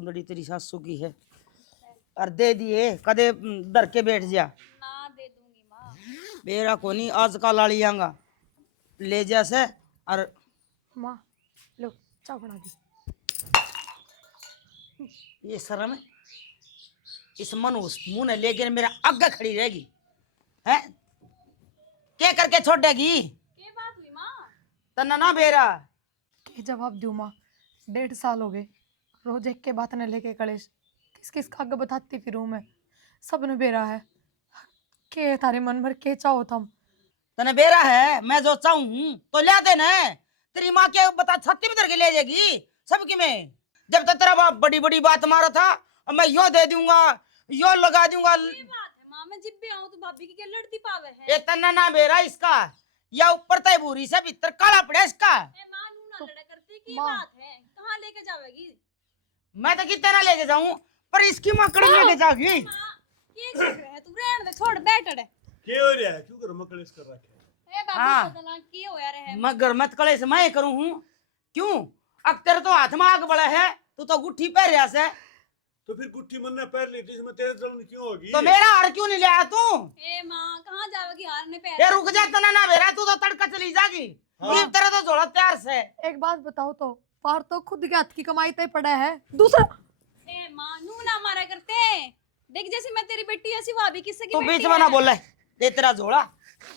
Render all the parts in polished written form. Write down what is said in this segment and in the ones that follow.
सुंदरी तेरी सासू की है और दे दिए कदे डर के बैठ जा ना दे दूंगी माँ। मेरा को नहीं आज का लाड़ी आंगा ले जा से और माँ लो चाय बना दी। ये शर्म है इस मनुष्य मुंह ने लेकर मेरा आगे खड़ी रहेगी है क्या करके छोड़ेगी क्या बात हुई माँ? तना ना बेरा के जवाब दूँ माँ? 1.5 साल हो गए रोज एक के बात न लेके कलेश किस किस का आगे बताती फिरूं मैं। सब ने बेरा है के तारे मन भर के चाहो तुम। तने बेरा है मैं जो चाहूं तो ले दे ना तेरी माँ के बता छत्ती में धर के ले जाएगी सबकी में जब तक तेरा बाप बड़ी बड़ी बात मारा था और मैं यो दे दूंगा यो लगा दूंगा ये बात है माँ, मैं जिब भी आऊँ तो भाभी की क्या लड़ती पावे है। ये तना ना बेरा इसका या ऊपर तय भूरी से भीतर काला पड़े इसका ए माँ नू ना तो लड़ा करती की माँ। बात है, कहाँ लेके जावेगी? मैं तो कितना ना लेके जाऊं पर इसकी माँ कड़ी लेके जाएगी माँ ये कर रहे है तू, रहने दे छोड़ बैठ अड़े। क्या हो रहा है? क्यों कर मकलेस कर रखे ए भाभी हाँ। पता ना की होया रहे। मगर मत कले से मैं करूं हूं क्यों अब तेरे तो हाथ में आग बड़ा है तू तो गुट्ठी पहन रहा से तो फिर गुट्ठी मन्ना पैर ली थी इसमें तेरे जलन क्यों होगी? तो मेरा हार क्यों नहीं लिया तू ए माँ कहाँ जावेगी हार ने पैर? ये रुक जा तना ना बेरा तू तो तड़का चली जागी ये तेरा तो जोड़ा तैयार से एक बात बताओ तो पार तो खुद के हाथ की कमाई तय पड़ा है दूसरा। ए माँ नू ना मारा करते। देख जैसे मैं तेरी बेटी ऐसी भाभी किससे की तू बेटी बीच में है? ना बोले दे तेरा जोड़ा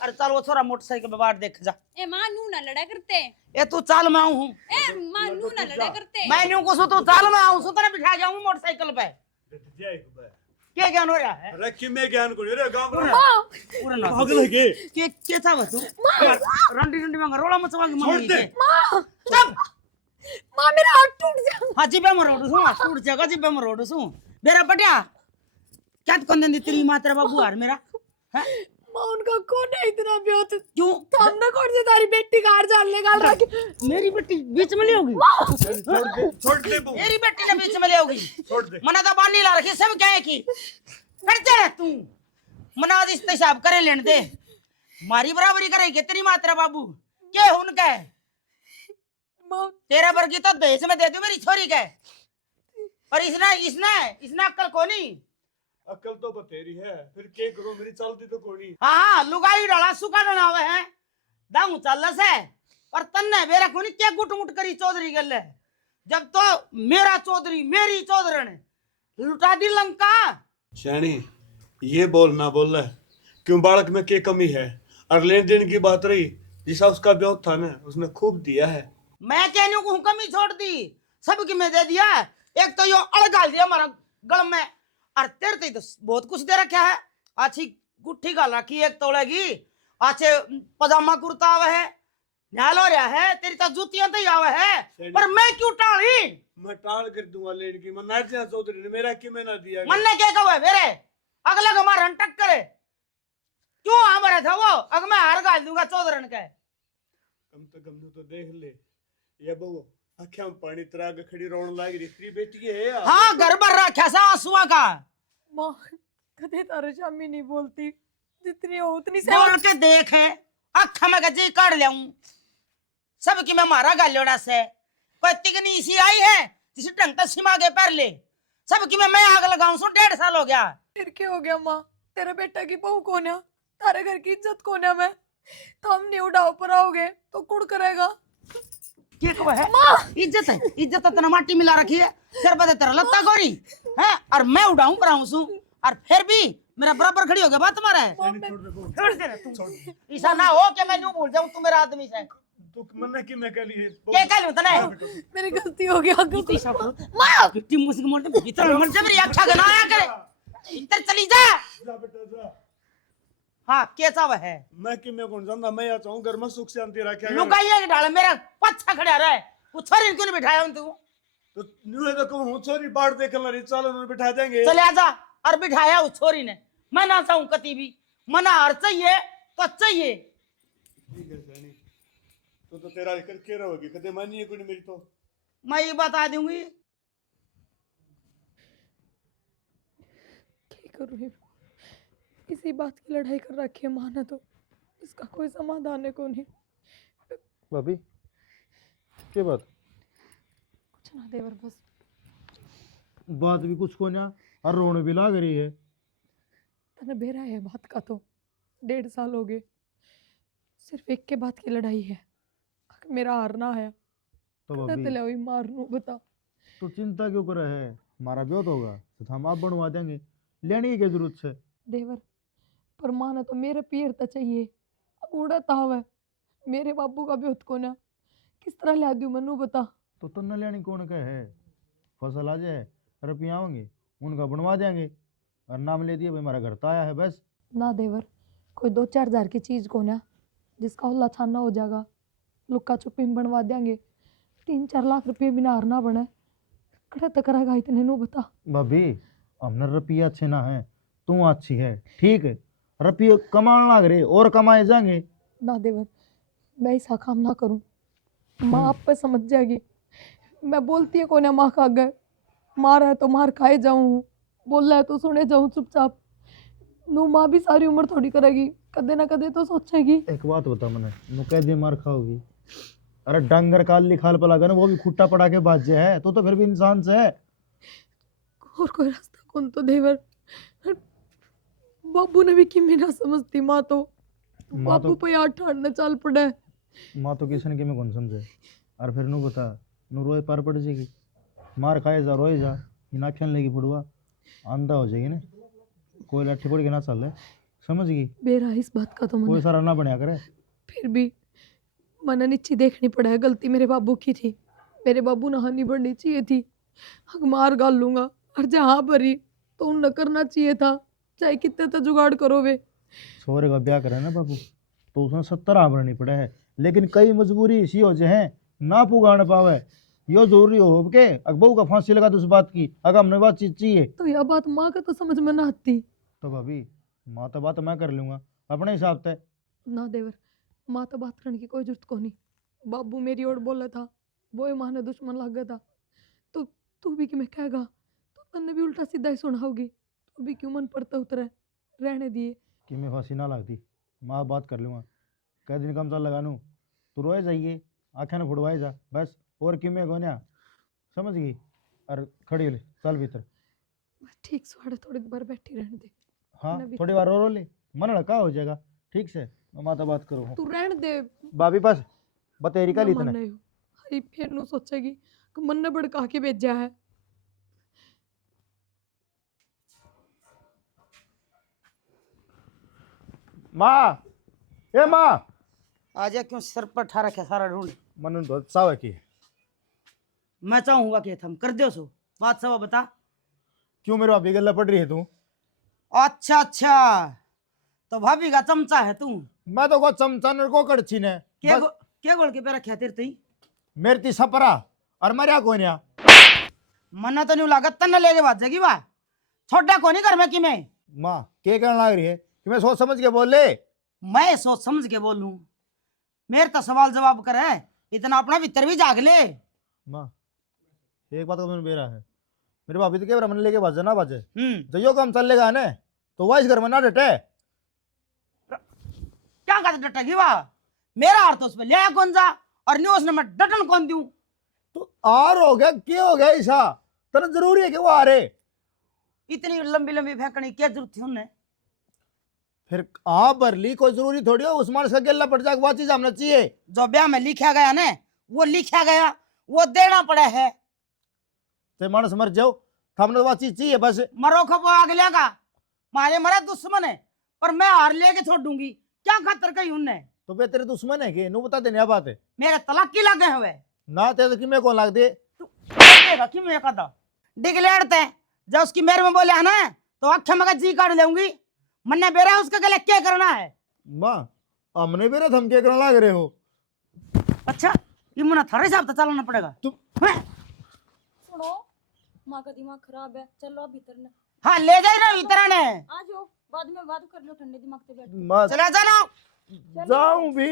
अरे चल वो छोरा मोटरसाइकिल पे बाहर देख जा ए माँ नू ना लड़ा करते। ये तू चाल में आऊं हूं ए माँ नू ना लड़ा करते। मैं न्यू को तू चाल में आऊं सु तेरे बिठा जाऊं मोटरसाइकिल पे जाए एक बार। क्या ज्ञान हो रहा है रखी में ज्ञान को रे गांव में पूरा ना पागल है के? क्या था तू रंडी रंडी में रोला मचवा के छोड़ मांगी दे। के चुप माँ मेरा हाथ टूट जा। हाँ जिबे में रोड सू टूट जाएगा जिबे में रोड सू मेरा बटिया क्या तो कंदन दी तेरी माँ तेरा बाबू हार मेरा हैं माँ उनका कौन है इतना ब्योत क्यों सामने कौन से तारी बेटी कार जाने गाल रखी। मेरी बेटी बीच में ले होगी छोड़ दे बहू। मेरी बेटी ने बीच में ले होगी छोड़ दे। मना तो बानी ला रखी सब क्या है की करते रह तू मना इस हिसाब करे लेने दे मारी बराबरी करेगी तेरी माँ तेरा बाबू क्या है उनका है माँ तेरा वर्गी तो दहेज में दे दो मेरी छोरी के और इसने इसने इसने अक्ल को नहीं अक्ल तो बतेरी है फिर के करो मेरी चलती तो कोनी। हाँ हाँ लुगाई डाला सुखा डाला हुआ है दाऊ चल से और तन्ने मेरा को नहीं क्या गुट मुट करी चौधरी गल है जब तो मेरा चौधरी मेरी चौधरन लुटा दी लंका शानी ये बोल ना बोल है क्यों बालक में के कमी है और लेन देन की बात रही जिसा उसका ब्याह था ना उसने खूब दिया है। मैं कहने को कमी छोड़ दी सबकी मैं दे दिया एक तो यो अड़गाल दिया हमारा गल में और तेरे तो बहुत कुछ दे रखा है अच्छी गुट्ठी गाल रखी एक तोड़े की अच्छे पजामा कुर्ता आवा है न्याल हो रहा है तेरी तो जूतियां तो ही आवा है पर मैं क्यों टाली मैं टाल कर दूंगा लेन की मैं नाचिया चौधरी ने मेरा कि मैं ना दिया मन ने क्या कहा मेरे अगले हमारा टक करे क्यों हमारे था वो अगर मैं हार गाल दूंगा चौधरन के कम तो देख ले ये बहू आँखें में पानी तराग खड़ी रोने लग रही तेरी बेटी है यार। हाँ घर भर रखा सा आंसुआ का माँ कदे तारे शामी नहीं बोलती जितनी हो उतनी से बोल के देख है अखा में गजी काट ले सबकी मैं मारा गालोड़ा से कोई तिगनी इसी आई है जिसे ढंग का सीमा के पैर ले सबकी मैं आग लगाऊं सो 1.5 साल हो गया फिर क्या हो गया माँ? तेरे बेटा की बहू कौन है? तारे घर की इज्जत कौन है? मैं तो हम नहीं उड़ाओ पर आओगे तो कुड़ करेगा। क्या कहो है इज्जत है इज्जत तना माटी मिला रखी है फिर बता तेरा लत्ता गोरी है और मैं उड़ाऊं कराऊं सू और फिर भी मेरा बराबर खड़ी हो गया बात तुम्हारा है छोड़ दे तू ऐसा ना हो कि मैं यूं भूल जाऊं तू मेरा आदमी से तू मन्ना कि मैं कह ली क्या कह लूं तने मेरी गलती हो गया कितनी सब मां कितनी मुश्किल मोड़ भीतर मर जा मेरी अच्छा गना आया करे इधर चली जा जा बेटा जा। हाँ कैसा वह है मैं कि मैं कौन जानता मैं यहाँ चाहूँ घर में सुख शांति रखे लुगाइया के डाल मेरा पच्छा खड़ा रहा है वो छोरी क्यों नहीं बिठाया तू तो न्यू है तो कहूँ छोरी बाढ़ देख ला रही चलो उन्हें बिठा देंगे। चले आजा और बिठाया उस छोरी ने मैं ना चाहूं कती भी मना हर चाहिए तो चाहिए ठीक है सैनी तो तेरा करके रहोगी कदे मानी है कोई मेरी तो मैं ये बता दूंगी क्या करूँ इसी बात की लड़ाई कर रखी है माना तो इसका कोई समाधान है को नहीं। भाभी क्या बात कुछ ना देवर बस बात भी कुछ को ना और रोने भी लाग रही है। तने बेरा है बात का तो 1.5 साल हो गए। सिर्फ एक के बात की लड़ाई है। अगर मेरा हारना है तो कदा भाभी तले हुई मारनू बता। तो चिंता क्यों कर रहे है? हमारा ब्योत होगा तो हम आप बनवा देंगे, लेने की क्या जरूरत है? देवर पर माना तो मेरे पीर तो चाहिए। उड़ा ताव है मेरे बाबू का भी को ना किस तरह ला दूं मनु बता। तो तन्ना लेनी कौन का है? फसल आ जाए रुपया आएंगे उनका बनवा देंगे और नाम ले दिया भाई हमारा घर तो आया है बस। ना देवर कोई 2-4 हजार की चीज को ना जिसका हुल्ला छाना हो जाएगा लुक्का छुपी में बनवा देंगे। 3-4 लाख रुपये बिना हारना बने कड़ा तक करेगा इतने नु बता। भाभी हमने रुपया अच्छे ना है, तू अच्छी है ठीक है, रुपये कमाने लग रहे और कमाए जाएंगे। ना देवर मैं ऐसा काम ना करूं। माँ आप पे समझ जाएगी। मैं बोलती है कोने माँ का आगे मार है तो मार खाए जाऊं, बोल रहा है तो सुने जाऊं चुपचाप। नू माँ भी सारी उम्र थोड़ी करेगी, कदे ना कदे तो सोचेगी। एक बात बता मैंने मुकै दी मार खाओगी? अरे डंगर काल लिखाल पला गया ना वो भी खुट्टा पड़ा के बाजे है तो फिर भी इंसान से है। और कोई रास्ता कौन तो देवर। बाबू ने भी कि मेरा समझती माँ तो माँ बाबू तो पे यार ठाड़ने चल पड़े। माँ तो किसी ने कि मैं कौन समझे। और फिर नू बता नू रोए पार पड़ जाएगी, मार खाए जा रोए जा ना खेलने की फुड़वा आंधा हो जाएगी ना। कोई लाठी पड़ के ना चल समझ गई? बेरा इस बात का तो कोई मन सारा ना बनया करे। फिर भी मन नीची देखनी पड़ा है। गलती मेरे बाबू की थी। मेरे बाबू ने हानि बढ़नी चाहिए थी। हक मार गाल लूंगा और जहाँ भरी तो उन न करना चाहिए था। चाहे कितने तो जुगाड़ करो वे। सोरे का ब्याह करे ना बाबू तो उसने 70 आभरणी पड़े है, लेकिन कई मजबूरी इसी हो जाए ना पुगाड़ पावे। यो जरूरी हो के अकबू का फांसी लगा तो उस बात की अगर हमने बात चीज चाहिए तो यह बात माँ का तो समझ में ना आती। तो भाभी माँ तो बात मैं कर लूंगा अपने हिसाब से। ना देवर माँ तो बात करने की कोई जरूरत को नहीं। बाबू मेरी ओर बोला था वो ही माँ ने दुश्मन लग गया था। तो तू भी कि मैं कहेगा तो तन्ने भी उल्टा सीधा ही सुना होगी। तू भी क्यों मन पड़ता उतरे रहने दिए। कि मैं फांसी ना लगती माँ बात कर लूंगा। कई दिन कम चल लगा नू तू रोए जाइए आँखें न फुड़वाए जा बस। और कि मैं गोन्या समझ गई। और खड़ी हो ले चल भीतर। ठीक स्वाड़े थोड़ी देर बैठी रहने दे। हाँ मैं भी- थोड़ी बार रो ले मन लड़का हो जाएगा ठीक से। मैं माता बात करूँ तू रहने दे। भाभी बस बतेरी का ना इतना माने हो। अरे फिर नु सोचेगी कि मन ने भड़का के भेजा है। माँ ए माँ आजा क्यों सर पर ठा रखे सारा ढूंढ। मन तो अच्छा है कि मैं चाहूंगा कि हम कर दो सो बात सब बता। क्यों मेरे भाभी गल्ला पड़ रही है तू? अच्छा अच्छा तो भाभी का चमचा है तू। मैं तो को चमचा न को कड़छी ने क्या गोल के पे रखे तेरे तई मेरे ती सपरा और मरिया कोन्या। मन्ना तो नहीं लागत तन्ने लेके बात जाएगी वाह छोटा को नहीं कर मैं कि मैं के कहने लग रही है कि मैं सोच समझ के बोल ले। मैं सोच समझ के बोलूं मेरे तो सवाल जवाब कर है इतना अपना भीतर भी जाग ले। माँ एक बात का मैंने बेरा है मेरे भाभी तो क्या मन लेके बाजे ना बाजे जो काम चल लेगा ना तो वह इस घर में ना डटे। क्या कहते डटेगी वाह मेरा हार तो उसमें लिया कौन जा और नहीं उसने मैं डटन कौन दूं। तो आर हो गया क्या हो गया ऐसा तेरा जरूरी है कि वो आ रहे इतनी लंबी लंबी फेंकने की क्या जरूरत थी उन्हें। फिर आप भर ली कोई जरूरी थोड़ी हो उस्मान से गेला पड़ जाए वो चीज हमने चाहिए। जो ब्याह में लिखा गया ना वो लिखा गया वो देना पड़ा है। ते मानस मर जाओ हमने वो चीज चाहिए बस। मरो खो आग लेगा मारे मरा दुश्मन है पर मैं हार लेके छोड़ दूंगी क्या खातर कही उनने। तो बे तेरे दुश्मन है कि नू बता देने बात है मेरे तलाक की लगे हुए ना तेरे कि मैं कौन लग दे कि मैं कदा डिक्लेयर थे जब उसकी मेरे में बोले है ना तो अक्ष मगज जी काट लेंगी मन्ने बेरा उसके गले क्या करना है। माँ हमने बेरा थम के करने लग रहे हो। अच्छा ये मुना थारे हिसाब से चलाना पड़ेगा हैं? सुनो माँ का दिमाग खराब है चलो आप भीतर ने हाँ ले जाए ना भीतर ने आ जाओ बाद में बात कर लो ठंडे दिमाग से बैठ माँ चला जाना जाऊं भी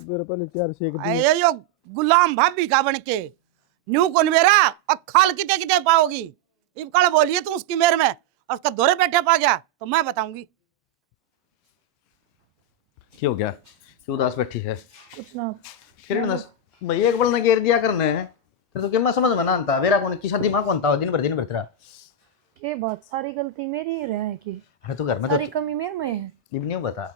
मेरे पहले चार शेक दी। ये यो गुलाम भाभी का बन के न्यू कौन मेरा अखाल किते किते पाओगी इब कल बोलिए तू उसकी मेर में और उसका दौरे बैठे पा गया तो मैं बताऊंगी। क्या हो गया क्यों उदास बैठी है? कुछ ना फिर दस भैया एक बल न घेर दिया करने हैं तेरे तो किम्मा समझ में ना आता मेरा कौन की शादी मां कौन था दिन भर तेरा। के बात सारी गलती मेरी ही रहे कि अरे तो घर में सारी तो कमी मेरे में है। इब नहीं बता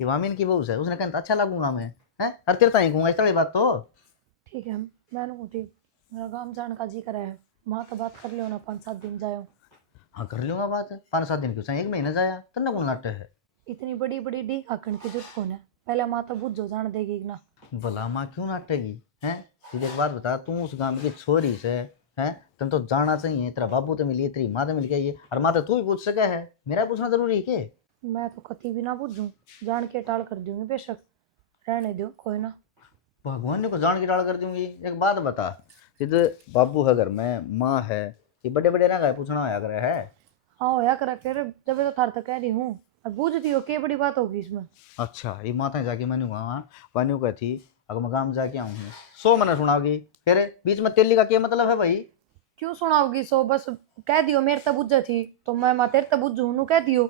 ये वामिन की बहू है उसने कहता अच्छा लगूंगा मैं हैं अरे तेरे ताई कहूंगा इस तरह बात तो। ठीक है मैंने को ठीक मेरा काम जान का जी करा है माँ तो बात कर लियो ना 5-7 दिन जाओ। हाँ कर लूंगा बात 5-7 दिन क्यों 1 महीना जाया तेरे कौन नाट्य है। इतनी बड़ी बड़ी डी आकड़ की जरूरत कौन है पहले माँ तो बुझो जान देगी ना। भला माँ क्यों नाटेगी हैं तुझे एक बात बता तू उस गांव की छोरी से हैं तुम तो जाना चाहिए तेरा बाबू तो मिलिए तेरी माँ तो मिल गई है और माँ तो तू भी पूछ सके है मेरा पूछना जरूरी है के। मैं तो कति भी ना बुझूं जान के टाल कर दूंगी बेशक रहने दो कोई ना। भगवान ने को जान की टाल कर दूंगी। एक बात बता सीधे बाबू है घर में माँ है ये बड़े बड़े रंग है पूछना होया करे है। हाँ होया करा फिर जब तो थार तक कह रही हूँ और बूझती हो के बड़ी बात होगी इसमें। अच्छा ये माता जाके मैंने वहाँ वान्यू कहती अगर मैं गाँव जाके आऊँ 100 मैंने सुनाओगी फिर बीच में तेली का क्या मतलब है भाई। क्यों सुनाओगी सो बस कह दियो मेरे तब बुझ थी तो मैं माँ तेरे तब बुझू नू कह दियो।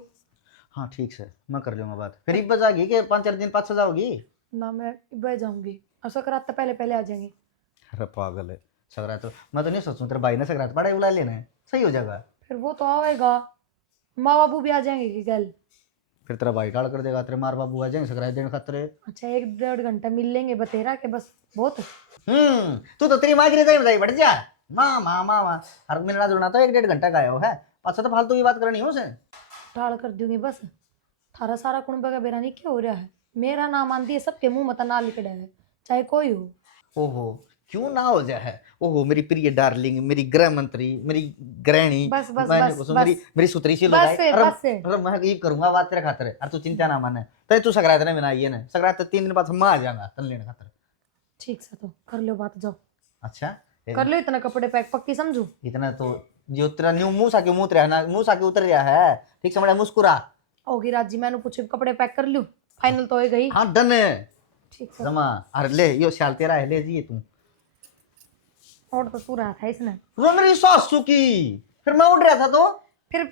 हाँ ठीक से मैं कर लूँगा बात फिर इब बजागी कि 5-4 दिन पाँच सजाओगी। ना मैं बह जाऊंगी और सकरात तो पहले पहले आ जाएंगी। अरे पागल है सकरात तो मैं तो नहीं सोचूं तेरे भाई ने सकरात पढ़ाई बुला लेना है सही हो जाएगा। फिर वो तो आएगा माँ बाबू भी आ जाएंगे कि कल। फिर तेरा भाई टाल कर देगा तेरे मार बाबू आ जाएंगे सकरात देने खतरे। अच्छा 1-1.5 घंटा मिल लेंगे बतेरा के बस बहुत। तू तो तेरी माँ की रजाई बताई बढ़ जा माँ माँ माँ माँ हर मिलना जुड़ना तो 1-1.5 घंटा का हो है अच्छा तो फालतू की बात करनी है उसे टाल कर दूंगी बस। थारा सारा कुंबा का बेरा नहीं क्या हो रहा है मेरा नाम आंदी है सबके मुंह मत ना लिखड़ा है चाहे कोई हो। ओहो क्यों ना हो जाए ओहो मेरी प्रिय डार्लिंग मेरी गृह मंत्री मेरी गृहिणी बस बस मैंने बस कुछ बस मेरी सुतरी सी बस लगाई से, अरे बस से। अरे मैं ये करूंगा बात तेरे खातिर अरे तू चिंता ना माने तेरे तू सकरात ने बनाई है ना सकरात तो 3 दिन बाद हम आ जाएगा तन लेने खातिर। ठीक से तो कर लो बात जाओ अच्छा कर लो इतना कपड़े पैक पक्की समझू। इतना तो जो तेरा न्यू मुंह सा के मुंह तेरा ना मुंह सा के उतर गया है ठीक से बड़ा मुस्कुरा। होगी राजी मैंने पूछे कपड़े पैक कर लूं फाइनल तो हो गई। हाँ डन ठीक से जमा अरे ले यो शाल तेरा है ले जी तू और तो पूरा था इसने वो मेरी सासू की फिर मैं उड़ रहा था तो फिर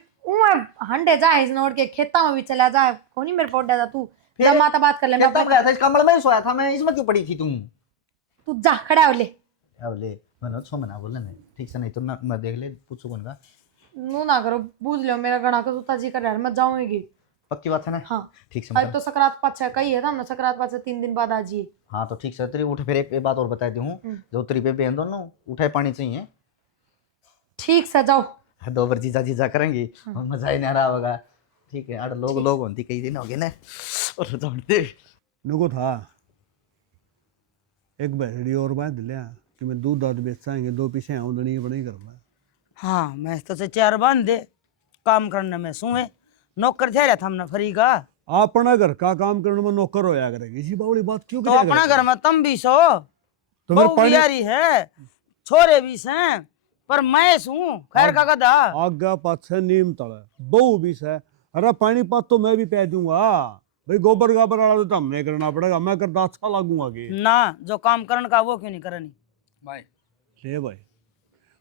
हंडे जाए इसने उड़ के खेता में भी चला जाए कौन ही मेरे पोट जा तू फिर जब माता बात कर ले तब गया था इस कमल में ही सोया था मैं इसमें क्यों पड़ी थी तुम। तू जा खड़ा हो ले अब ले मैंने 6 महीना बोलने नहीं ठीक से नहीं तो ना मैं देख ले पूछू कौन का नू ना करो बूझ लो मेरा गणा का सुता जी कर यार मैं जाऊंगी। पक्की बात है ना। हाँ ठीक से अब तो सकरात पाछा कही है ना सकरात पाछा 3 दिन बाद आ जाइए। हाँ तो ठीक से तेरी उठ फिर एक बात और बता दी हूँ जो तेरी पे बहन दोनों उठाए पानी चाहिए। ठीक से जाओ 2 बार जीजा जीजा करेंगी मजा ही नहीं आ रहा होगा ठीक है आठ लोग होती कई दिन हो गए ना और जानते नुको था एक बैठड़ी और बांध लिया कि मैं दूध दाद बेचाएंगे 2 पीछे आमदनी बड़ी करना। हाँ मैं तो से 4 बांध दे काम करने में सुए नौकर थे रहा था हमने फ्री का। अपना घर का काम करने में नौकर होया करेगी इसी बावली बात क्यों तो किया अपना करते? घर में तुम भी सो तुम्हारे बहू पानी बियारी है छोरे भी से पर मैं सू खैर का गधा आगा पाछे नीम तले बहु भी से अरे पानी पात तो मैं भी पै दूंगा भाई गोबर गाबर वाला तो हमने करना पड़ेगा मैं करता अच्छा लागूंगा कि ना जो काम करने का वो क्यों नहीं करनी भाई ले भाई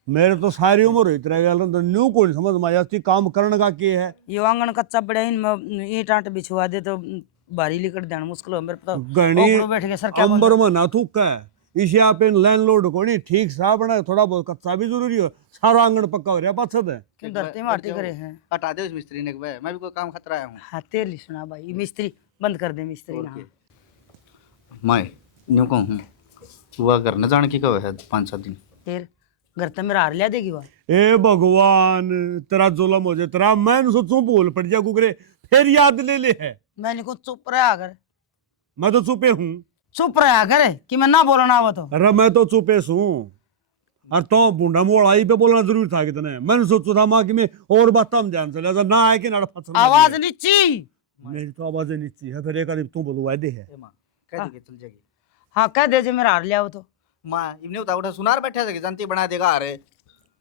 मेरे तो सारी उम्र हुई तेरे गल तो न्यू कोई समझ में आया काम करने का क्या है। ये आंगन कच्चा पड़ा इनमें ईंट आट बिछवा दे तो भारी लिकड़ देना मुश्किल हो मेरे तो गणी ओकड़ो बैठ के सर क्या अंबर में ना थूक है इसे आप इन लैंडलॉर्ड को नहीं ठीक सा बना थोड़ा बहुत कच्चा भी जरूरी हो सारा आंगन पक्का हो रहा पाछद है क्यों धरती मारती करे हैं हटा दे उस मिस्त्री ने मैं भी कोई काम खतरा आया हूँ। हाँ तेरी सुना भाई मिस्त्री बंद कर दे मिस्त्री ना मैं न्यू कहूँ हुआ घर न जाने की कब है 5-7 दिन तेर घर तो मेरा हार लिया देगी वह ए भगवान तेरा जुलम हो जाए तेरा मैं सोचूं भूल पड़ जा कुकरे फिर याद ले ले है मैंने को चुप रहा कर मैं तो चुपे हूँ चुप रहा कर कि मैं ना बोलना वो तो अरे मैं तो चुपे हूँ और तो बूढ़ा मोड़ाई पे बोलना जरूरी था कितने मैंने सोचा था माँ की मैं और बात हम जान चले ना आए कि ना फसल आवाज नीची मेरी तो आवाज नीची है फिर एक आदमी तू बोलवा दे है कह देगी चल जाएगी हाँ कह दे जो मेरा हार लिया वो तो माँ इवने उठा उठा सुनार बैठे थे जानती बना देगा अरे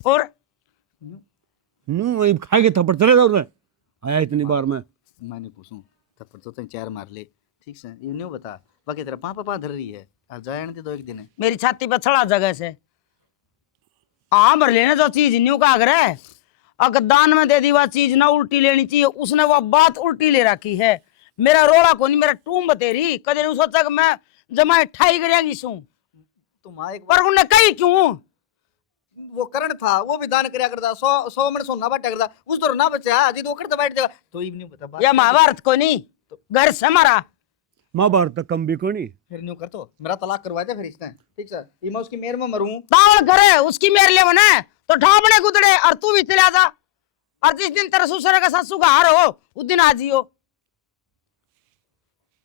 और खा के थप्पड़ चले जाओ आया इतनी बार मैं मैंने पूछूं थप्पड़ तो 4 मार ले ठीक से इवने बता बाकी तेरा पापा धर रही है आज जाए दे 2 एक दिन मेरी छाती पर छड़ा जगह से हाँ भर लेने जो चीज न्यू का अगर है अगर दान में दे दी वह चीज ना उल्टी लेनी चाहिए उसने वह बात उल्टी ले रखी है मेरा रोड़ा को नहीं मेरा टूम बतेरी कदे नहीं सोचा कि मैं जमा ठाई करेंगी सू तुम एक पर उन्हें कही क्यों वो करण था वो भी दान करया करता 100 मन सोना बांटा करता उस तो ना बचा जी तो करता बैठ जाएगा तो ही नहीं पता बात ये महाभारत को नहीं घर से मारा महाभारत तक कम भी को नहीं। फिर न्यू कर तो मेरा तलाक करवा दे फिर इसने ठीक सर ये मैं उसकी मेहर में मरूं तावल करे उसकी मेरे लिए बने तो ढाबने गुदड़े और तू भी चला जा और जिस दिन तेरे ससुर का ससु का हार हो उस दिन आ जियो।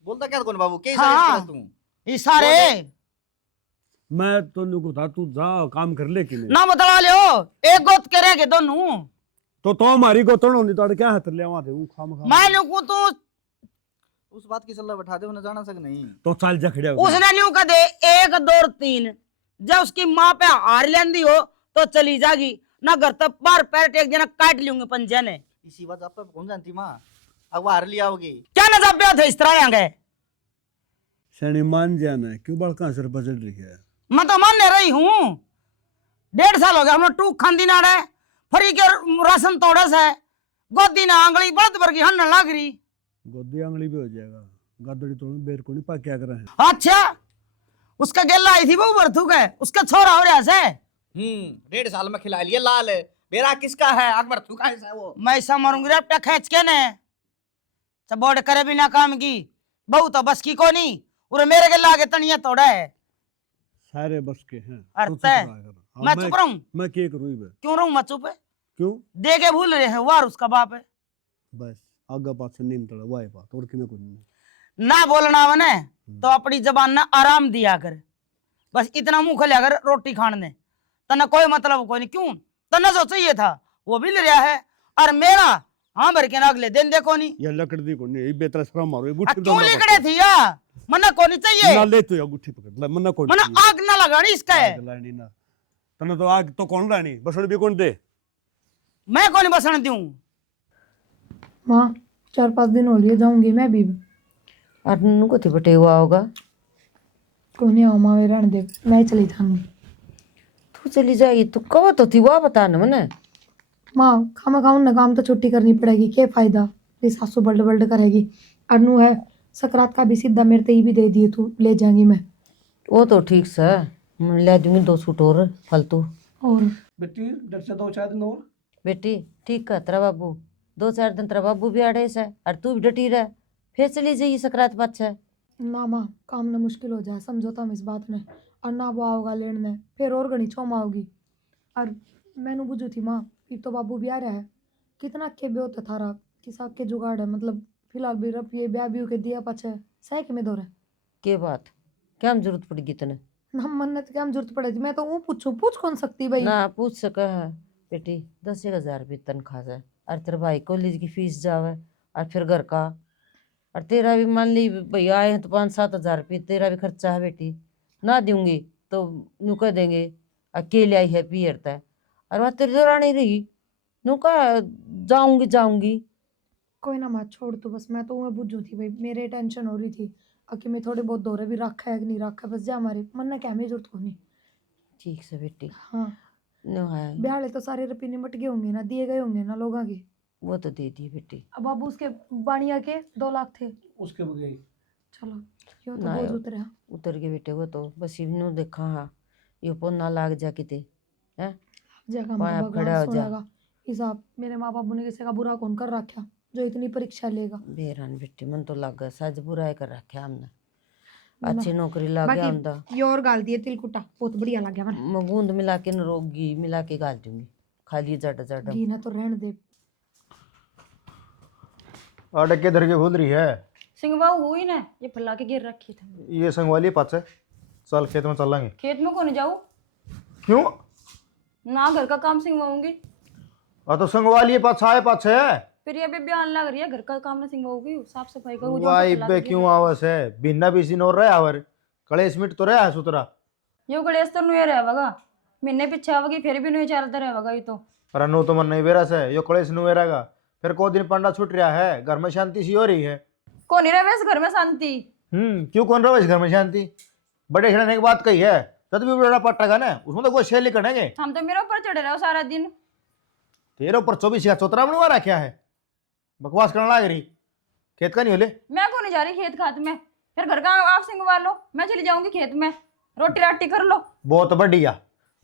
बोलता क्या कौन बाबू के हाँ। तू इशारे मैं तो नुको था तू जा काम कर ले कि नहीं ना बदला लियो एक गोत करेगे दोनों तो हमारी गोतन होनी तो क्या हाथ ले वहां थे खाम खाम मैं नुकू तो उस बात की सलाह बैठा दे उन्हें जाना सक नहीं तो चाल जखड़िया उसने न्यू का दे 1 2 3 जब उसकी माँ पे हार लेंदी हो तो चली जागी ना घर तक बार पैर एक जना काट लूंगे पंजे ने इसी बात आप पे कौन जानती माँ अब वो हार लिया होगी क्या ना जब थे इस तरह गए शनि मान जाना है क्यों बड़का सर बजट रही है। मैं तो मानने रही हूँ 1.5 साल हो गया हमने टूक खांदी नाड़े फरी के राशन तोड़े से गोदी ना आंगली बढ़त भर की हन्न लग रही गोदी आंगली भी हो जाएगा गादड़ी तो बेर को नहीं पा क्या कर रहे हैं। अच्छा उसका गेला आई थी वो बरथू के उसका छोरा हो रहा से 1.5 साल में खिला लिए लाल बेरा किसका है अकबर तू का है वो मैं ऐसा मरूंगी रेपटा खींच के ने सब बोर्ड करे बिना काम की बहू तो बस की को नहीं उरे मेरे गेला आगे तनिया तोड़ा है सारे बस के हैं अरे तू तै, चुप रहा कर। मैं चुप रहूं मैं क्या करूं बे क्यों रहूं मैं चुप है क्यों दे के भूल रहे हैं वार उसका बाप है बस आगे पास नीम तड़ा वाई बात और किने को नहीं ना बोलना बने तो अपनी जबान ना आराम दिया कर बस इतना मुंह खोलिया कर रोटी खाने दे तना कोई मतलब कोई नहीं क्यों तना जो चाहिए था वो भी ले रहा है और मेरा हाँ भर के ना अगले दिन देखो नहीं ये लकड़ दी को नहीं बेतरा शर्म मारो ये गुठी क्यों लिखड़े थी या मना को नहीं चाहिए ना ले तो या गुठी पकड़ ले मना को मना आग ना लगानी इसका है लानी ना तना तो आग तो कौन लानी बसड़ भी कौन दे मैं कौन बसने दूं माँ 4-5 दिन हो लिए जाऊंगी मैं भी अनु को बटे हुआ होगा कोई नहीं आओ माँ रहने दे मैं ही चली जाऊंगी तू चली जाएगी तू कब तो थी वह बता न मने माँ खामा खाऊं ना काम तो छुट्टी करनी पड़ेगी क्या फायदा ये सासू बल्ड बल्ड करेगी अनु है सकरात का भी सीधा मेरे ही भी दे दिए तू ले जाएंगी मैं वो तो ठीक से मैं ले दूंगी 2 सूट और फालतू और बेटी डर से 2-4 दिन और बेटी ठीक है तेरा बाबू 2-4 दिन तेरा बाबू भी आड़े से और तू भी डटी रह फिर चली जाइए सकरात पाछे ना माँ काम ना मुश्किल हो जाए समझौता हम इस बात ने और ना वो आओगा लेने फिर और घनी छोमा होगी और मैनू बुझू थी माँ ये तो बाबू ब्याह रहा है कितना के ब्यो तो थारा किसा के जुगाड़ है मतलब फिलहाल भी रब ये ब्याह भी के दिया पाछे सह के में दो रहे के बात क्या हम जरूरत पड़ेगी तने ना मन्नत क्या हम जरूरत पड़ेगी मैं तो वो पूछूं पूछ कौन सकती भाई ना पूछ सके है बेटी 10,000 रुपये तनख्वाह जाए और तेरे भाई कॉलेज की फीस जावे और फिर घर का और तेरा भी मान ली भैया आए हैं तो 5-7 हज़ार रुपये तेरा भी खर्चा है बेटी ना दूंगी तो नू कह देंगे अकेले आई है पियरता है और वह तेरी दौरानी रही नू कहा जाऊंगी कोई ना मत छोड़ तू बस मैं तो वो बुझू थी भाई मेरे टेंशन हो रही थी कि मैं थोड़े बहुत दौरे भी रखा है कि नहीं रखा बस जा हमारे मन ना क्या हमें जरूरत को नहीं ठीक से बेटी हाँ नो है ब्याह तो सारे रुपये निमट गए होंगे ना दिए गए होंगे ना लोगों के वो तो दे दिए बेटी अब बाबू उसके बाणिया के 2 लाख थे उसके बगैर चलो यो तो ना बोझ यो। उतरे उतर के बेटे वो तो बस इन्हों देखा हाँ ये पोना लाग जा किते हैं जगह पाया माँ खड़ा बाबा हो जा। सुनेगा हिसाब मेरे माँ बाबू ने किसी का बुरा कौन कर रखा जो इतनी परीक्षा लेगा बेरान बेटी मन तो लग गया सज बुराई कर रखे हमने ना। अच्छी नौकरी लग गया हमदा ये और गाल दिए तिलकुटा बहुत बढ़िया लग गया मैंने मैं गूंद मिला के न रोगी मिला के गाल दूंगी खाली जट जट घी ना तो रहने दे आटे के धर के भूल रही है सिंगवाऊ हुई ना ये फैला के गिर रखी थी ये संगवाली पास है चल खेत में चलेंगे खेत में कौन जाऊँ क्यों ना घर का काम सिंगवाऊंगी तो संगवाली पास आए पास है फिर ये बयान लग रही है घर का काम ना सिंगवाऊंगी साफ सफाई का वो जो वाई फैला बे के क्यों गिर- आवस है बिना बीसी नोर रहा आवर कलेश मिट तो रहा है सुतरा यो गणेश तो नुए रहेगा महीने पीछे आवेगी फिर भी नुए चलता रहेगा ये तो अरे नो तो मन नहीं बेरस है यो कलेश नुएरागा फिर को दिन पंडा छूट रहा है घर में शांति सी हो रही है कौन नहीं रहे घर में शांति क्यों कौन रहो इस घर में शांति बड़े खड़े की बात कही है तब भी बड़ा पट्टा ना उसमें तो कोई शैली करेंगे हम तो मेरे ऊपर चढ़े रहे सारा दिन तेरे ऊपर 24 का चौतरा बनवा रखा है बकवास करने लग रही खेत का नहीं होले मैं कौन नहीं जा रही खेत खात में फिर घर का आप सिंगवा लो मैं चली जाऊंगी खेत में रोटी राटी कर लो बहुत बढ़िया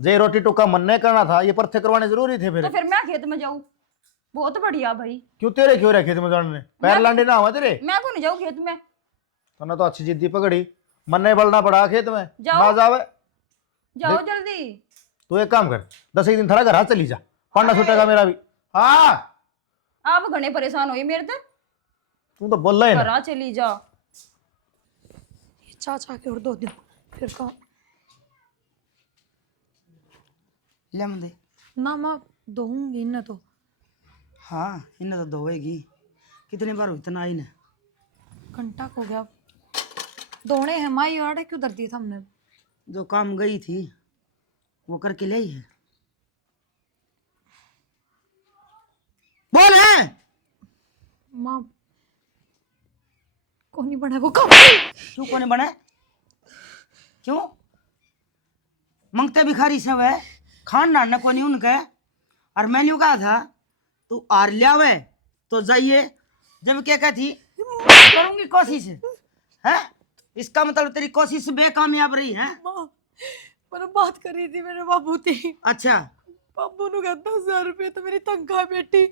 जे रोटी टुक्का मन नहीं करना था, ये परथे करवाने जरूरी थे फिर। तो फिर मैं खेत में जाऊँ? बहुत बढ़िया भाई। क्यों तेरे क्यों रखे थे जाने? पैर लांडे ना हुआ तेरे? मैं क्यों नहीं जाऊँ खेत में? तूने तो अच्छी जिद्दी पकड़ी, मन नहीं बलना पड़ा खेत में। जाओ। ना जावे। जाओ जल्दी। तू एक काम कर, 10 एक दिन थारा घर हाथ चली जा, पांडा छूटेगा मेरा भी। हाँ आप घने परेशान हो मेरे से। तू तो बोल रहा है घरा चली जा। चाचा के और दो दिन फिर कहा ले मंदे। ना माँ दूंगी इन्हें तो। हाँ इन्हें तो धोएगी। कितनी बार इतना आई ने? घंटा हो गया। दोने हैं माई आड़े क्यों दर्दी था हमने। जो काम गई थी वो करके ले आई है। बोल है। माँ कौन नहीं बना वो कब? क्यों कोने बने? क्यों? मंगते भिखारी सब है, खान नान को नहीं उनके। और मैंने यूं कहा था तू आर लियावे तो जाइए, जब क्या कहती करूंगी कोशिश है। इसका मतलब तेरी कोशिश बेकामयाब रही है। माँ मैंने बात करी थी मेरे बाबू थी। अच्छा बाबू नु कहता 10,000 रुपये तो मेरी तनख्वाह बेटी,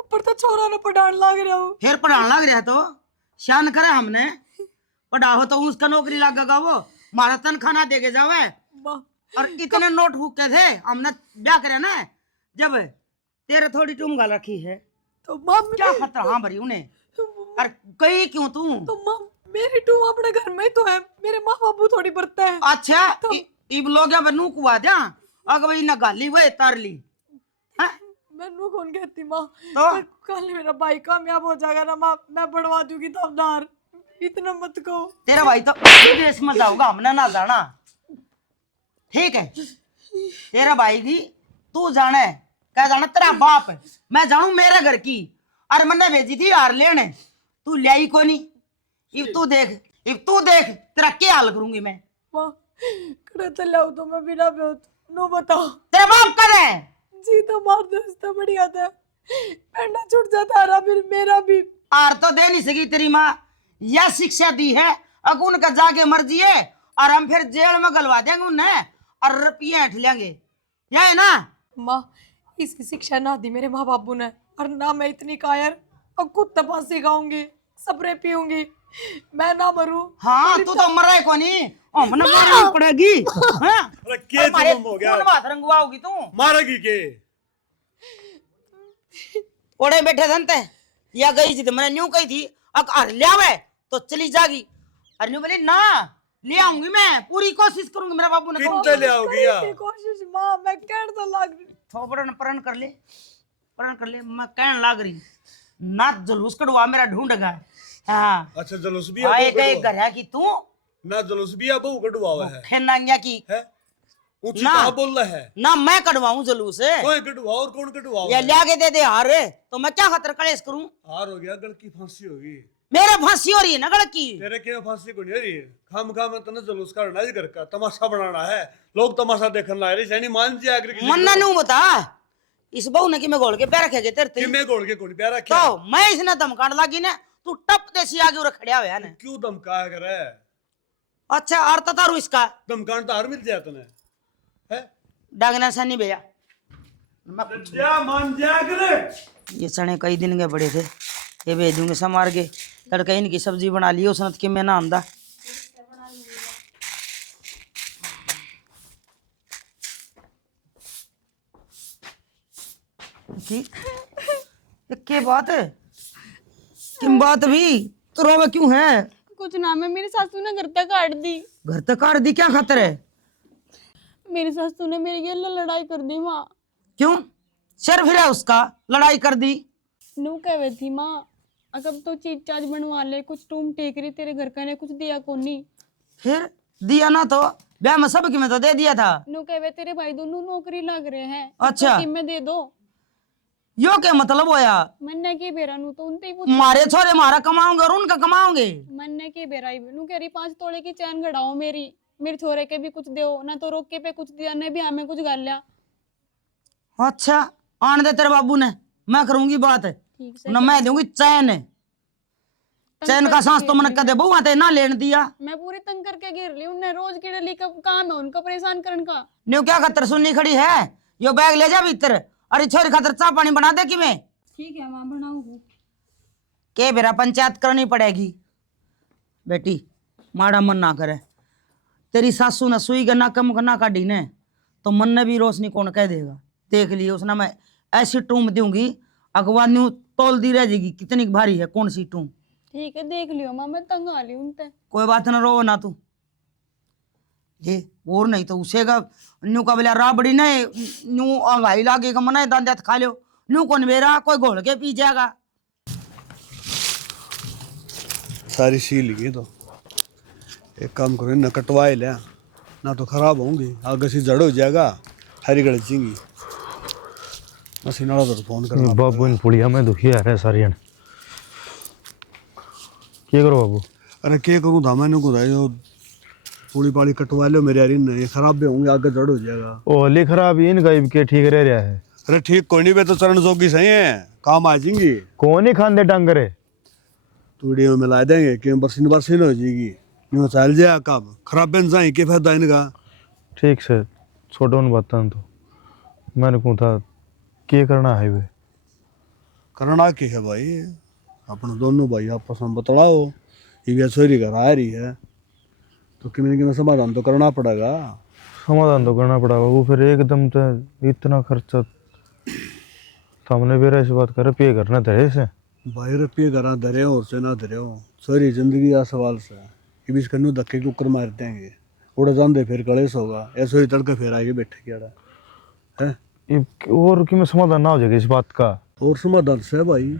ऊपर तो छोरा ने पढ़ान लाग रहा हूँ। फिर पढ़ाने लग रहा तो शान करे हमने। पढ़ा हो तो उसका नौकरी लगेगा, वो हमारा तनख्वाह ना देके जावे। माँ और इतने नोट फूके थे हमने ब्याह करे ना, जब तेरे थोड़ी टूंगा रखी है तो माँ क्या खतरा। हाँ भरी उन्हें और कही क्यों तू? तो माँ मेरी टूम अपने घर में ही तो है, मेरे माँ बाबू थोड़ी बरता है। अच्छा इब लोग बनू कुआ दिया अग भाई न गाली वो तार ली है? मैनू कौन कहती माँ? तो कल मेरा भाई कामयाब हो जाएगा ना माँ, मैं बढ़वा दूंगी दावदार। इतना मत कहो। तेरा भाई तो विदेश में जाऊंगा, हमने ना जाना। ठीक है तेरा भाई की तू जाने, क्या जाना तेरा बाप है, मैं जानू मेरे घर की। और मैंने भेजी थी यार लेने, तू ले आई को नहीं। इब तू देख तेरा क्या हाल करूंगी मैं। माँ करे चले आओ तो मैं बिना बेहोश नो बताओ। तेरा बाप करे जी तो मार दोस्त बढ़िया था, पेंडा छूट जाता है फिर मेरा भी। आर तो दे नहीं सकी तेरी माँ, यह शिक्षा दी है। अब उनका जाके मर्जी है और हम फिर जेल में गलवा देंगे उन्हें और रुपये हट लेंगे, यह है ना? माँ इसकी शिक्षा ना दी मेरे माँ बाबू ने, और ना मैं इतनी कायर और खुद तपासी गाऊंगी, स्प्रे पीऊंगी, मैं ना मरूं। हाँ तू तो मर रहा है कोनी, हमने मरनी पड़ेगी। हाँ? अरे क्या हमारे जुल्म हो गया? कौन बात रंगवाओगी तू? मारेगी के? ओढ़े बैठे धनते या गई थी तो मैंने न्यू कही थी अगर ले आवे तो चली जागी। और न्यू बोली ना ले आऊंगी, मैं पूरी कोशिश करूंगी। मेरा बाबू ने कितने ले आओगी यार? की कोशिश माँ, मैं कहने तो लग रही। थोपड़न प्रण कर ले, मैं कहने लग रही ना जुलूस कड़वा मेरा ढूंढगा। हाँ अच्छा जलूस भी आए अब कई घर है कि तू ना, जलूस भी अब कटवा हुआ है खेनांगिया की है? ऊंची ना। कहाँ बोल रहा है? ना मैं कटवाऊं जुलूस कौन कटवा और कौन कटवा? या लिया के दे दे हार तो मैं क्या खतर कलेश करूं? हार हो गया, गल की फांसी होगी। मेरा फांसी हो रही है ना गड़ की। तेरे क्यों फांसी को नहीं हो रही है? खाम खाम में तने जलूस करना है, घर का तमाशा बनाना है, लोग तमाशा देखने ला रहे हैं। मान जी आकर किसी मन्ना को। नू बता इस बहू ने कि मैं गोल के पैर रखे तेरे कि ते मैं गोल के कौन प्यारा क्या? तो मैं इसने धमकाने लगी ना, तू टप देसी आगे उरे खड़िया हुआ ने। क्यों धमकाया करे? अच्छा अर्थ तारू इसका धमकान तो हार मिल जाए तने है? डागना सा नहीं भेजा। जा मान जा करे। ये सने कई दिन के बड़े थे, ये भेज दूंगे समार के। लड़का इनकी सब्जी बना ली उसने कि मैं ना आंदा। के बात है? किम बात भी तो रोवे क्यों है? कुछ ना, मैं मेरी सासू ने घर तक काट दी। घर तक काट दी, क्या खतर है? मेरी सासू ने मेरी गेल लड़ाई कर दी माँ। क्यों सर फिर उसका लड़ाई कर दी? नू कहे थी माँ अगर तो चीज चाज बनवा ले, कुछ टूम टेकरी तेरे घर का ने कुछ दिया कोनी। फिर दिया ना तो ब्याह में सबकी में तो दे दिया था। नू कहे तेरे भाई दोनों नौकरी लग रहे हैं, अच्छा। तो में दे दो। यो क्या मतलब होया? मन्ने के बेरा नू तो उनते ही पूछ। मारे छोरे मारा कमाओगे और उनका कमाओगे। मन्ने के बेरा ही नू कह रही 5 तोले की चैन गड़ाओ मेरे छोरे के भी कुछ दो ना, तो रोके पे कुछ दिया ने भी हमें कुछ कर लिया। अच्छा आने दे तेरे बाबू ने, मैं करूंगी बात ठीक से ना, मैं दूंगी चैन। चैन का सांस तो मन गिर कदे बहुआ ते ना लेन दिया। मैं पूरी तंग करके गिर ली उन्हें, रोज की डेली का काम है उनका परेशान करने का। न्यू क्या खतर सुननी खड़ी है, यो बैग ले जा भीतर। अरे छोरी खातर चाह पानी बना दे कि मैं ठीक है माँ बनाऊंगी। के बेरा पंचायत करनी पड़ेगी। बेटी माड़ा मन ना करे, तेरी सासू ने सुई गन्ना कम गन्ना काटी ने तो मन ने भी रोशनी कौन कह देगा। देख लिए उसने मैं ऐसी टूम दूंगी अगवानी तोल दी रह जाएगी कितनी भारी है कौन सी टूम। ठीक है देख लियो माँ, मैं तंग आ रही हूँ उनसे। कोई बात ना रो ना तू ये और नहीं तो उसे का न्यू का बोला राबड़ी ने न्यू भाई लागे का मना दान दात खा लो न्यू कौन बेरा कोई घोल के पी जाएगा। सारी सील गई तो एक काम करो ना कटवाए ले ना तो खराब होंगी आगे से जड़ हो जाएगा हरी गड़ चींगी मशीन वाला तो फोन करना बाबू इन पुड़िया में दुखी आ रहा है सारी जन क्या करो बाबू। अरे क्या करूँ था मैंने को जो पूरी पाली कटवा लो मेरे यार ये खराब भी होंगे आगे जड़ हो जाएगा। ओ हली खराब इन गायब के ठीक रह रहा है। अरे ठीक कोई नहीं बे तो चरण जोगी सही है काम आ जाएंगी। कौन ही खान दे डांगरे तूड़ी में मिला देंगे कि बरसीन बरसीन हो जाएगी यूँ चल जाए काम खराब बन जाए क्या फायदा इनका। ठीक से छोटो न बात तो मैंने कहूँ था क्या करना है वे करना की है भाई अपने दोनों भाई आपस में बतलाओ ये छोरी घर आ रही है तो कि समाधान तो करना पड़ेगा। समाधान तो करना पड़ा बाबू फिर एकदम तो इतना खर्चा सामने बेरा ऐसी बात कर पे करना तेरे से भाई रुपये घर धरे हो और से ना धरे हो सारी जिंदगी का सवाल से कि बीच कन्नू धक्के के ऊपर मार देंगे उड़े जाते फिर कलेश होगा ऐसे ही तड़के फिर आगे बैठे क्या है और कि में समाधान ना हो जाएगा इस बात का। और समाधान से भाई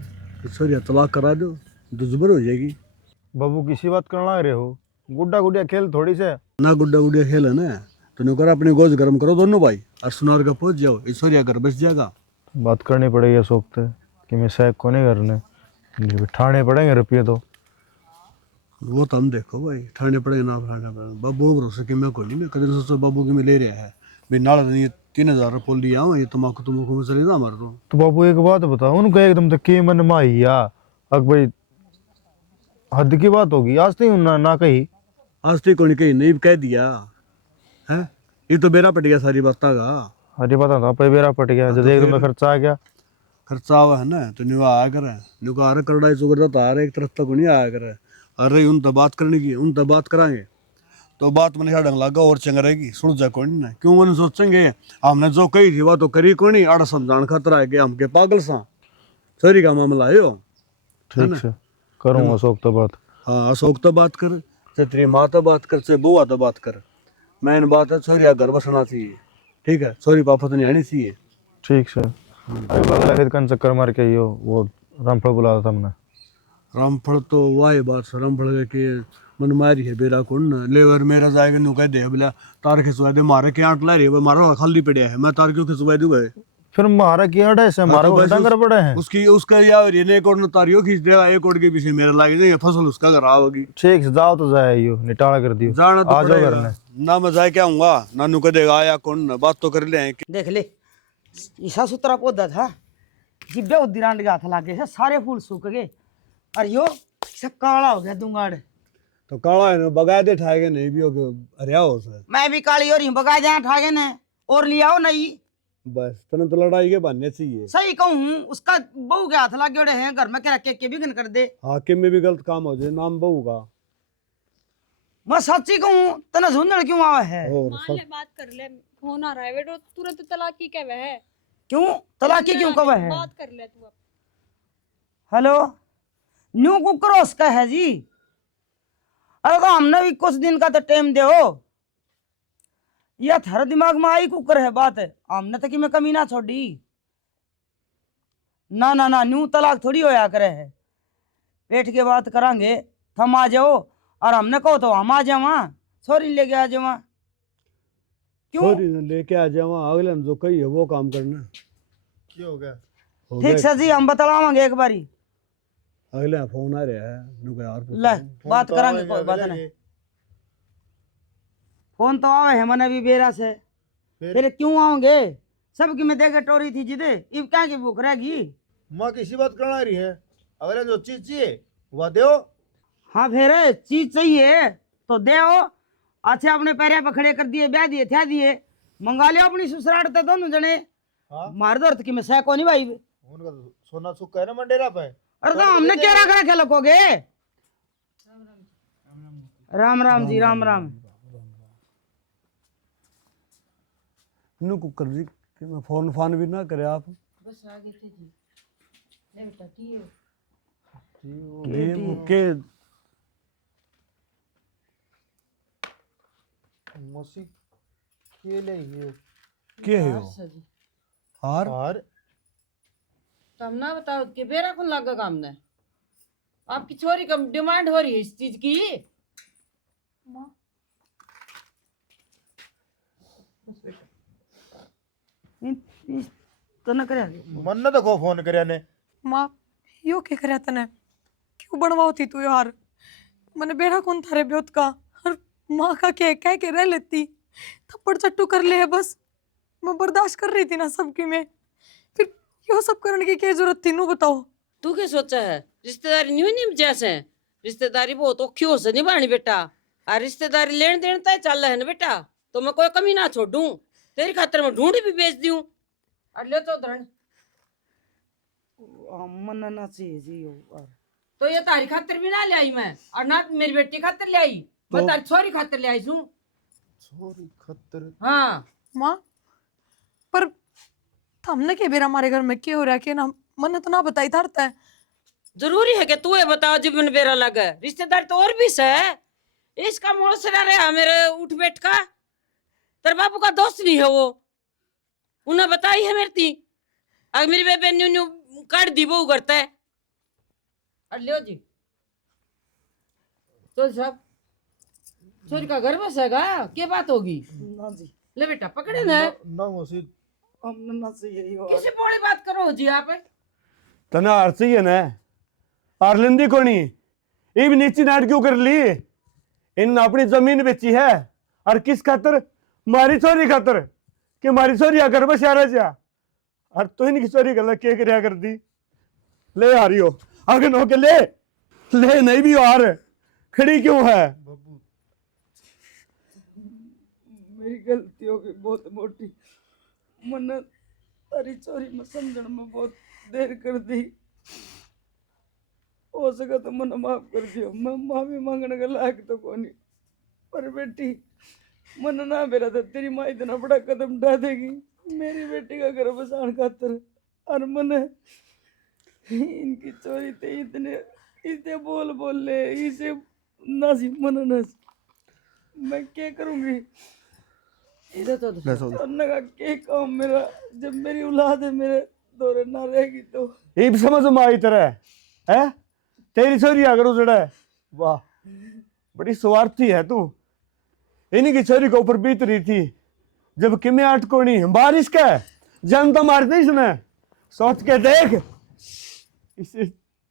सर तलाक करा दो दुजबर हो जाएगी। बाबू किसी बात करना रहे हो गुड्डा गुडिया खेल थोड़ी से ना गुड्डा गुडिया खेल है ना तो नु कर अपनी गोज गर्म करो दोनों भाई और सुनार का पहुंच जाओ ईश्वरिया घर बस जाएगा। बात करनी पड़ेगी अशोक से कि मैं सैक को नहीं करने बिठाने पड़ेंगे रुपये तो वो तो हम देखो भाई ठाने पड़ेगा ना ठाने पड़ेगा बाबू भरोसे कि मैं को नहीं मैं कदर सोचो बाबू की मैं ले रहा है भाई नाला नहीं 3000 रुपये लिया ये तमाकू तुमको में चले जा मार दो। तो बाबू एक बात बताओ उनको एकदम तक के मन में आई या अक भाई हद की बात होगी आज नहीं ना कही आज तक कोई कहीं नहीं कह दिया है ये तो बेरा पट गया सारी बातों का। अरे पता था पे बेरा पट गया जब एकदम खर्चा आ गया खर्चा हुआ है ना तो न्यू आया करे न्यू का अरे करड़ा चुकर तो आ रहा एक तरफ तक नहीं आया करे अरे उन तो बात करने की उन तो बात कराएंगे तो बात मैंने ढंग लगा और चंग रहेगी सुन जा कौन ना क्यों मैंने सोचेंगे हमने जो कही थी वो तो करी कौन नहीं आड़ा समझान खतरा है कि हमके पागल सा सॉरी का मामला है यो ठीक से करूँगा अशोक तो बात। हाँ अशोक तो बात कर चाहे तेरी माँ तो बात कर चाहे बुआ तो बात कर मैंने बात है छोरी घर बसना चाहिए ठीक है छोरी पापा तो नहीं आनी चाहिए। ठीक से अरे कन चक्कर मार के यो वो रामफल बुला था हमने रामफल तो वाह बात से रामफल के मन मारी है बेरा कौन ना लेवर मेरा जाएगा नु कह दे बोला तार खिंचवा दे मारे के आट ला रही है मारा खाली पड़े है मैं तार क्यों खिंचवा दूं भाई फिर मारा की अड़ा से मारा को डंगर पड़े हैं उसकी उसका यार ये एक और तारियो खींच देगा एक और के पीछे मेरा लाग जाएगा फसल उसका खराब होगी। ठीक से जाओ तो जाए यो निटाला कर दियो जाना तो आ जाओ घर पड़ेगा में ना मैं जाए क्या आऊंगा ना नु कह देगा आया कौन ना बात तो कर ले देख ले ईसा सुतरा पौधा था जिब्बे उद्दिरांड का हाथ लागे से सारे फूल सूख गए और यो सब काला हो गया दुंगाड़। तो काला है ना बगाए दे ठाएगा नहीं भी हो हरिया हो सर मैं भी काली और ही बगा जाए ठागे ने और लियाओ नहीं बस तने तो लड़ाई के बनने चाहिए। सही कहूँ उसका बहू के हाथ लागे उड़े हैं घर में क्या के भी गन कर दे हाकिम में भी गलत काम हो जाए नाम बहू का मैं सच्ची कहूँ तना झुंझड़ क्यों आवा है और मान ले बात कर ले फोन आ रहा है बेटो तुरंत तलाक की क्या वह है क्यों तलाकी क्यों कब है। बात कर ले तू अब। हेलो न्यू कुकर उसका है जी। अरे तो हमने भी कुछ दिन का तो टाइम दे हो या थारे दिमाग में आई कुकर है बात है हमने तो कि मैं कमी ना छोड़ी ना ना ना न्यू तलाक थोड़ी होया करे है बैठ के बात करांगे थम आ जाओ और हमने कहो तो हम आ जावा छोरी लेके आ जावा क्यों छोरी ने लेके आ जावा अगले ने जो कही है वो काम करना क्या हो गया ठीक से जी हम बतलावांगे एक बारी अगले फोन आ रहा है नु यार ले बात करांगे कोई बात नहीं फोन तो आवे है मने भी बेरा से फिर क्यों आओगे सबकी मैं देखे टोरी थी जिदे इब क्या की भूख रहेगी माँ किसी बात करना रही है अगर जो चीज चाहिए वह दो हाँ फिर चीज चाहिए तो दे ओ। अच्छा अपने पैरे पे खड़े कर दिए, ब्याह दिए, थ्या दिए, मंगा लियो अपनी ससुराल ते दोनों जने। हाँ मार दो अर्थ की मैं सह को नहीं भाई। उनका तो सोना सुक्का है ना मंडेरा पे। अरे तो हमने क्या रख रखे लोगोगे। राम राम जी, राम राम। नु कुकर जी कि मैं फोन फान भी ना करे आप। बस आ गए थे जी। ले बेटा की हो? ये वो के मौसी के ले ये के है वो? अच्छा जी। हार और तुम ना बताओ कि बेरा कौन लगा काम ने? आपकी छोरी कम डिमांड हो रही है इस चीज की। तो न करे मन ने देखो फोन करया ने। माँ यो क्या करे तने? क्यों बनवाती तू यार? मैंने बेरा कौन थारे ब्योत का, और माँ का कह के रह लेती, थप्पड़ चट्टू कर ले है बस। मैं बर्दाश्त कर रही थी ना सबकी में, फिर यो सब करने की क्या जरूरत थी? नू बताओ। तू क्या सोचा है? रिश्तेदारी नहीं निभ जैसे रिश्तेदारी बहुत औखी हो से निभानी बेटा। और रिश्तेदारी लेन देन तय चल है ना बेटा, तो मैं कोई कमी ना छोड़ूं। तेरी खातर मैं ढूंढी भी बेच दूं। और ले तो धरण मन ना चाहिए जी और। तो ये तारी खातर भी ना ले आई मैं, और ना मेरी बेटी खातर ले आई, मैं तारी छोरी खातर ले आई हूँ। छोरी खतर हाँ माँ पर हमने के बेरा हमारे घर में क्या हो रहा है कि ना, मन तो ना बताई था है। जरूरी है कि तू ये बताओ जब मन बेरा लगे। रिश्तेदार तो और भी है, इसका मोसरा रहा मेरे उठ बैठ का। तेरे बापू का दोस्त नहीं है वो, उन्हें बताई है मेरी ती। अगर मेरी बेबे न्यू न्यू काट दी वो करता है। और लियो जी तो सब छोरी का घर बसेगा, क्या बात होगी? ना जी, ले बेटा पकड़े ना। ना मौसी हमने ना चाहिए और। किसी बोली बात करो जी आप। तना हार चाहिए ना, हार लेंदी कोनी। ये भी नीची नाट क्यों कर ली? इन अपनी जमीन बेची है, और किस खातर? मारी छोरी खातर कि मारी छोरी अगर बस यार जा। और तो इनकी छोरी गलत के करया कर दी। ले आ रही हो आगे नो के ले नहीं भी हार खड़ी क्यों है? बाबू मेरी गलती हो गई बहुत मोटी। मन तारी चोरी में समझण में बहुत देर कर दी। हो सका तो मन माफ कर दियो, मैं माफी मांगने का लायक तो कोनी। पर बेटी मन ना बेरा था, तेरी माँ इतना बड़ा कदम उठा देगी मेरी बेटी का घर बसाने खातर। और मन इनकी चोरी थे इतने इतने बोल ले इसे नासी मन नस। मैं क्या करूंगी? इधर तो करने का क्या काम मेरा, जब मेरी औलाद है मेरे दौरे ना रहेगी तो। ये भी समझ में आई तरह है? तेरी छोरी अगर उजड़ा है, वाह बड़ी स्वार्थी है तू। इन्हीं की छोरी के ऊपर बीत रही थी जब किमे आठ कोनी बारिश का जान तो मारते इसने। सोच के देख, इसे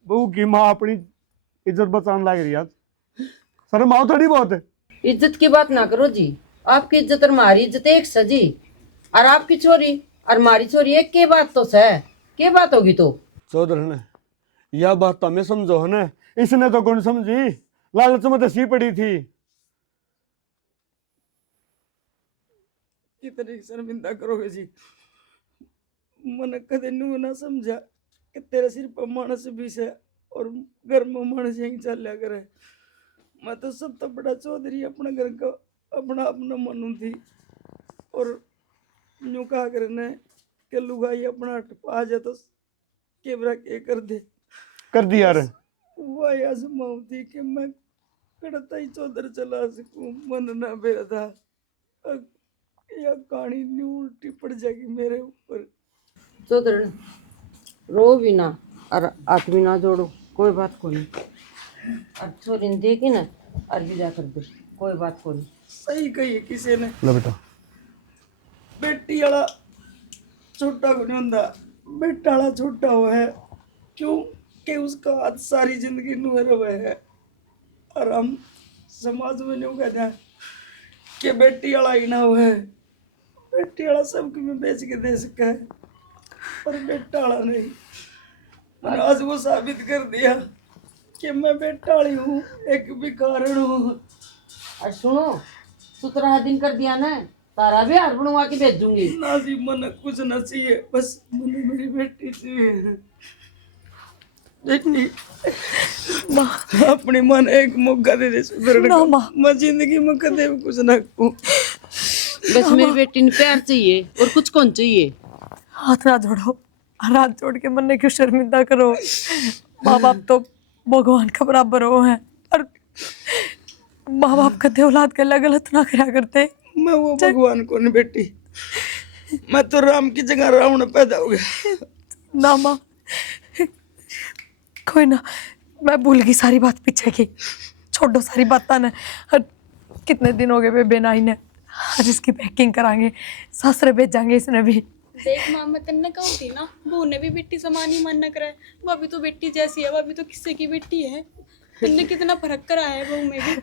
बहू की माँ अपनी इज्जत बचाने लग रही है। शर्म आओ थोड़ी बहुत। इज्जत की बात ना करो जी। आपकी इज्जत और हमारी इज्जत एक सजी, और आपकी छोरी और हमारी छोरी एक के बात तो है। के बात होगी तो चौधर ने यह बात तो हमें समझो है ना, इसने तो कौन समझी? लालच में तो सी पड़ी थी। कितनी शर्मिंदा करोगे जी। मन कदे नू ना समझा कि तेरे सिर पर मानस भी है और घर में मानस यहीं चल करे। मैं तो सब तो बड़ा चौधरी अपने घर का अपना अपना मनू थी। और यूं कहा करने कि लुगाई अपना आ जाए तो केवरा के कर दिया यार। वही आजमाऊ थी कि मैं कड़ता ही चौधर चला सकूं। मन ना बेरा था, यह कहानी न्यू उल्टी पड़ जाएगी मेरे ऊपर। चौधर रो भी ना और हाथ भी ना जोड़ो, कोई बात को नहीं। और छोरी ने देखी ना और विदा कर दे, कोई बात को नहीं। सही कही है किसी ने, लो बेटा बेटी वाला छोटा को नहीं होता, बेटा वाला छोटा हुआ है। क्यों कि उसका हाथ सारी जिंदगी नुए रहे है। और हम समाज में न्यू कहते हैं कि बेटी वाला ही ना हुआ है। बेटी वाला सबकी में बेच के दे सका है, पर बेटा वाला नहीं। मैंने आज वो साबित कर दिया कि मैं बेटाड़ी हूँ, एक भिखारन हूँ। और सुनो, 17 दिन कर दिया ना, तारा भी हार बनवा के भेजूंगी। नाजी मन कुछ न चाहिए, बस मन मेरी बेटी चाहिए। बेटी अपनी मन एक मौका दे दे सुधरने ना का। माँ। मैं जिंदगी में कदे भी कुछ ना कहूँ। बस मेरी बेटी ने प्यार चाहिए और कुछ कौन चाहिए। हाथ ना जोड़ो, हाथ जोड़ के मन ने क्यों शर्मिंदा करो। माँ बाप तो भगवान का बराबर हो है, और माँ बाप कदे औलाद के अलग गलत ना करा करते। मैं वो भगवान को नहीं बेटी, मैं तो राम की जगह रावण पैदा हो गया। ना माँ, कोई ना, मैं भूल गई सारी बात पीछे की, छोड़ो सारी बात ना। और कितने दिन हो गए बेबे नाई ने, आज इसकी पैकिंग कराएंगे, सासरे भेजांगे इसने भी। देख माँ, मैं तेने कहूँ थी ना, बहू ने भी बेटी समान ही मन न करे। भाभी तो बेटी जैसी है, भाभी तो किससे की बेटी है। तुमने कितना फर्क करा है बहू में भी।